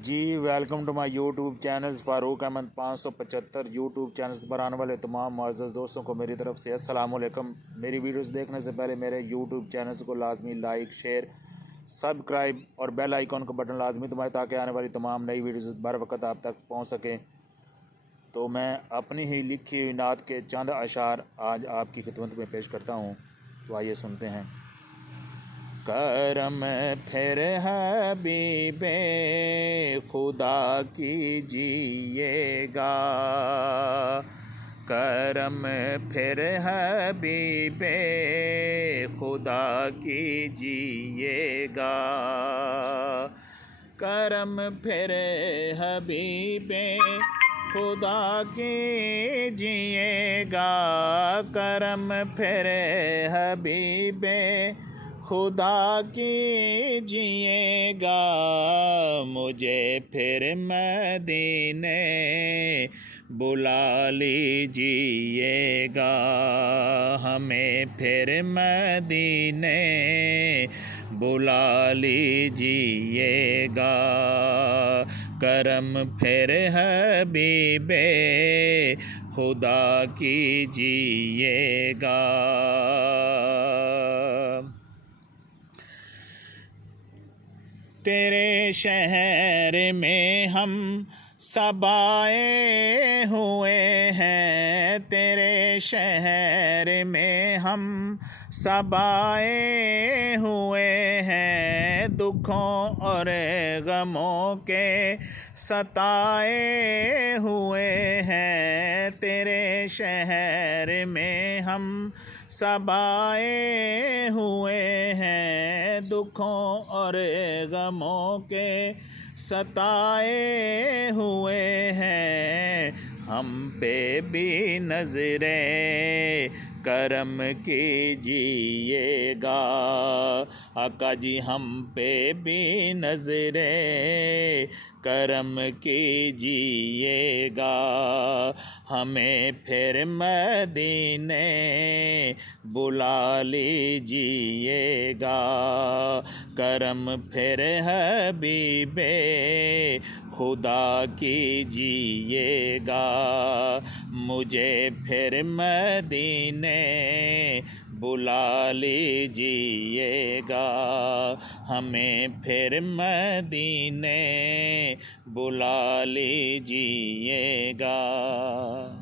G welcome to my YouTube channels Farooq Ahmed 575 YouTube channels پر آنے والے تمام معزز دوستوں کو میری طرف سے السلام علیکم۔ میری ویڈیوز دیکھنے سے پہلے میرے یوٹیوب چینلز کو لازمی لائک، شیئر، سبسکرائب اور بیل آئیکن کا بٹن لازمی دبائیں تاکہ آنے والی تمام نئی ویڈیوز بر وقت آپ تک پہنچ سکیں۔ تو میں اپنی ہی لکھی ہوئی نعت کے چند اشعار آج آپ کی خدمت میں پیش کرتا ہوں، تو آئیے سنتے ہیں۔ کرم پھر حبیب خدا کیجیے گا، کرم پھر حبیب خدا کیجیے گا، کرم پھر حبیب خدا کیجیے گا، کرم پھر حبیب خدا کیجیے گا، مجھے پھر مدینے بلا لیجیے گا، ہمیں پھر مدینے بلا لیجیے گا، کرم پھر حبیب خدا کیجیے گا۔ تیرے شہر میں ہم سب آئے ہوئے ہیں، تیرے شہر میں ہم سب آئے ہوئے ہیں، دکھوں اور غموں کے ستائے ہوئے ہیں، تیرے شہر میں ہم سب آئے ہوئے ہیں، دکھوں اور غموں کے ستائے ہوئے ہیں، ہم پہ بھی نظر کرم کیجیے گا، آقا جی ہم پہ بھی نظر کرم کیجیے گا، ہمیں پھر مدینے بلا لیجیے گا، کرم پھر حبیب خدا کیجیے گا، مجھے پھر مدینے بلا لیجیے گا، ہمیں پھر مدینے بلا لیجیے گا۔